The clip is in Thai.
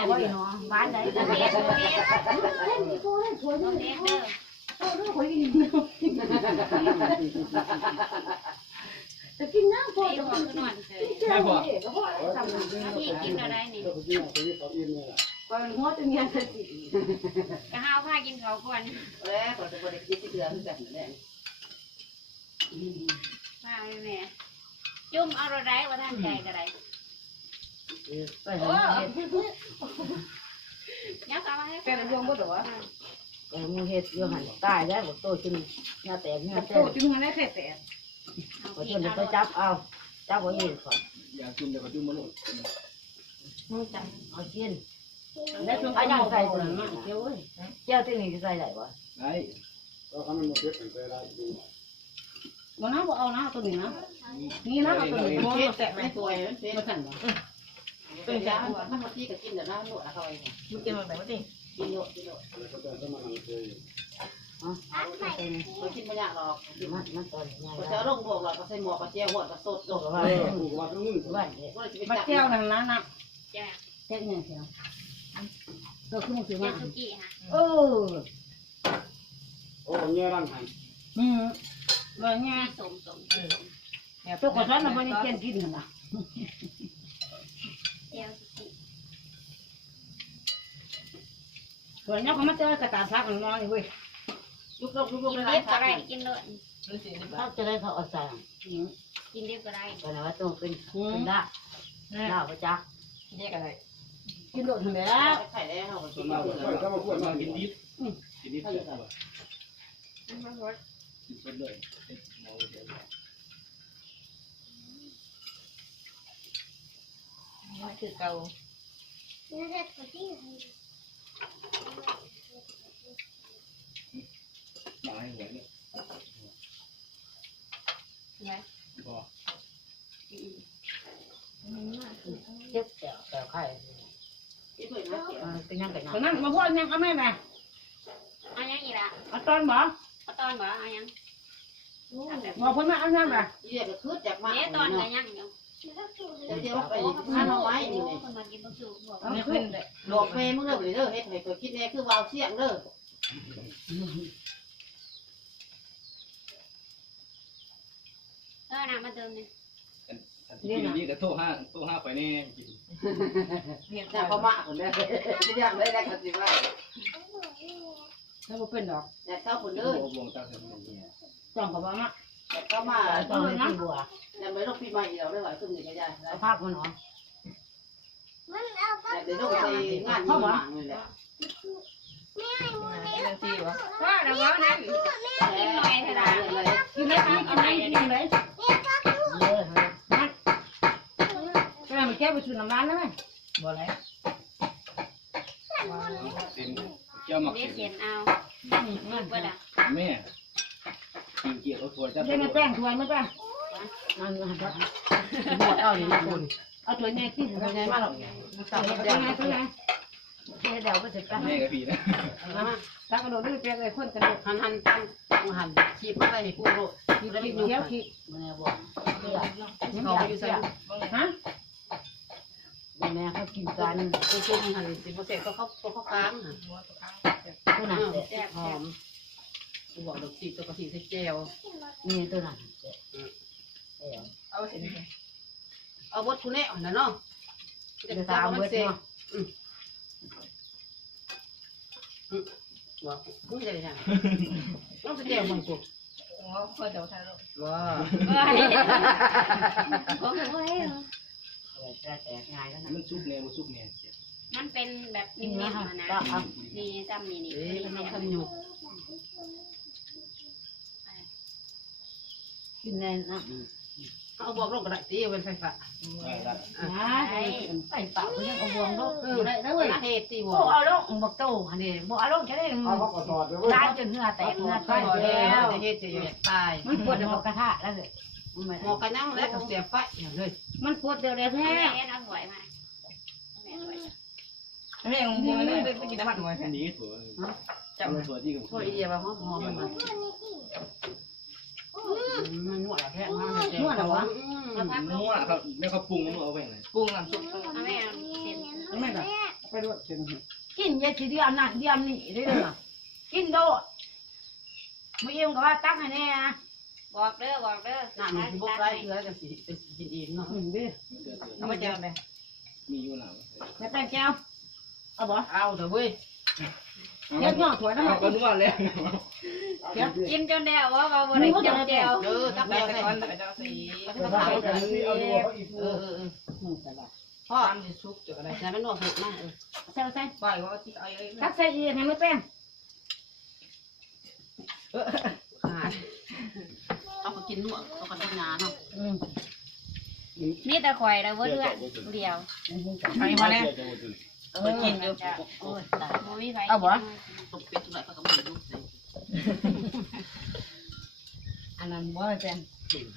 เอาไว้เนาะบ้านไหนจะเฮ็ดจะกินน้ำพอจะกินนอนเลยไม่พอพี่กินอะไรนี่ก่อนหัวจะเงียบสิกะห้าวผ้ากินเขาก่อนแล้วก่อนจะไปกินที่เดือนแบบนี้ผ้าแม่จุ่มเอาอะไรว่าท่านใจก็ได้ไปหายักษ์เอาไว้เป็นรวมหมดหรอแต่มูเห็ดโยหันตายแล้วบอกโตจนหน้าแตกหน้าแตกโตจนหัวได้แค่แตกพอจนไปจับเอาจับไว้ยืนก่อนอยากกินเดี๋ยวก็จุ่มมาหมดจับเอากินแล้วช่วงอันยังใส่ตัวนี้เจ้าเว้ยเจ้าที่นี่จะใส่ไหนวะได้ก็ทำมันหมดเยอะเป็นใส่ได้ดูวันนั้นบอกเอานะตัวนี้นะนี่นะเอาตัวนี้มองแตกไม่ตัวเองเป็นสั่นวะเป็นจ้ามันมาตีกับกินเดี๋ยวน้าหนวดอะไรเนี่ยมันกินแบบนี้กินหนวดแล้วก็จะมานั่งเลยเรากินไม่ยากหรอกมันตอนนี้ก็จะลงบวกเราก็ใส่หมวกกระเจียวหัวกระสดลงมาว่าต้องมึงว่ามาเจียวนั่นนะจ้าเจ๊เนี่ยเจียวก็คือมันคือว่าสุกี้ฮะโอ้เงี้ยร่างหันเลยเงี้ยสมตัวคนนั้นมันไม่กินนะเจียวสุกี้ส่วนนี้เขามาเจอกระตาซักนอนนี่เว้ยลุกกินเล็บก็ได้กินเลยเขาจะได้เขาเอาใส่กินเล็บก็ได้ก็เลยว่าต้องเป็นด่าประจักษ์เรียกอะไรกินโดดถึงแล้วไข่แล้วเขาส่วนมากถ้ามาพูดมากินดิบกินดิบเสร็จแล้วกินเสร็จเลยเมาเสร็จนี่คือเกามาให้หัวเนี่ยพอเจ็บแต่ไข่เป็นยังไงนั่นมาพูดยังก็ไม่แม่เอายังอีกละเอาตอนบ่เอาตอนบ่เอายังบอกคนมาเอายังไงเดี๋ยวคืดจากมาเนี่ยตอนไหนยังอยู่เดี๋ยวไปข้าวไว้นี่เลยไม่ขึ้นเลยหลอกแม่มึงเด้อเลยเด้อเฮ็ดให้ตัวคิดแม่คือวาวเสียงเด้อน้ำมาเติมเนี่ยนี่ก็โทษห้าไปแน่กินเนี่ยแต่พม่าคนได้ไม่ยากได้ได้กันสิว่าถ้าบ่เป็นดอกแต่เจ้าคนเด้อวงตาเส้นเนี่ยจ้องกับว่าแต่ก็มาตอนนี้บัวยังไม่ต้องปีใหม่เราได้หลายครึ่งนี่ก็ได้แล้วภาพมันเนาะแต่เดี๋ยวต้องไปงานที่หมังเลยแหละก็เราว่านั่นกินหน่อยเท่าไหร่กินไหนกินไหนกินไหนก็มันแก้ไปชุนน้ำร้านนะไหมบ่อะไรเจ้าหมักเขียนเอาเปิดอ่ะแม่กินเกี่ยวกับถั่วจะเป็นแป้งถั่วไม่แป้งนั่นนะครับหมดเอาดิคุณเอาถั่วแน่ที่ถั่วแน่มากหรอกตักเดี๋ยวไงตัวไหนเดี๋ยวก็จะตั้งแม่กับพี่นะตั้งกระโดดด้วยแป้งเลยคนกระโดดหันขีบอะไรให้กูโดดขีบเขียวขีบแม่บอกเขาอยู่ใส่ฮะแม่เขากินกันกูจุ่มหันสิบเปอร์เซ็นต์เขาค้างตัวนั้นหอมกูบอกดอกสีตัวกระสีใส่แก้วนี่ตัวนั้นเอาสิเอาบดคุณแน่นะเนาะจะตามเบิดเนาะว่ากูจะได้ยังต้องแก้วมันกูว่าพอเดี๋ยวทานแล้วว้าโอ้ยแต่ง่ายแล้วนะมันซุกแน่มันซุกแน่มันเป็นแบบนิ่มๆนะนี่ซ้ำนี่มันทำอยู่กินแน่นะเอาบวงโลกกระไรตีเป็นไฟฟ้าไฟฟ้าเขายังเอาบวงโลกได้แล้วเว้ยเทตีบวงเอาโลกบอกโตอันนี้บอกเอาโลกจะได้ร้านจนเหงื่อแตกเหงื่อตายแล้วเฮ็ดจะตายมันปวดเดี๋ยวกระทะแล้วเลยหมอกระนั่งแล้วต้องเสียไฟอย่างเลยมันปวดเดี๋ยวแท้แม่เอาหวยมาแม่ของบัวนี่ไปกินน้ำมันหน่อยนี้ถั่วจับถั่วที่กับถั่วอีเดียบหอมมันมันนวดแค่นวดเหรอวะนวดครับแล้วเขาปรุงมันเอาไปไหนปรุงน้ำซุปแม่เสร็จไม่แบบ ไปรวดเชิงกินยาสีเดียมนั่นเดียมนี่ได้เลยกินโดดไม่ยิ้มก็ว่าตั้งให้แน่นะ บอกเด้อน้ำมันบุกไล่เกลือกันสิเป็นกินเองเนาะดิเอาไปแจวไหม มีอยู่หลัง ไม่แป้งแจวเอาบ่เอาเถอะเว้ยเดี๋ยวถั่วน้ำมัน ก็นวดเลย กินจนเดียวว่าบ่ได้กินเดียว ตักแดงก่อนเจ้าสีพ่อทำจะซุกจะอะไรใช่ไหมนวดเผ็ดมากใส่ปล่อยว่าที่เอาเลยตักใส่อีกให้ไม่แป้งเอาไปกินนวดเอาไปทำงานเนาะ นี่แต่ข่อยแล้วบ่เดือดเดียว ไปมาแล้วกินอยู่โอ้ยตาย บ่มีไผ เอาบ่ตกเป็ดตัวไหนก็ไม่รู้อันนั้นบ่แป้ง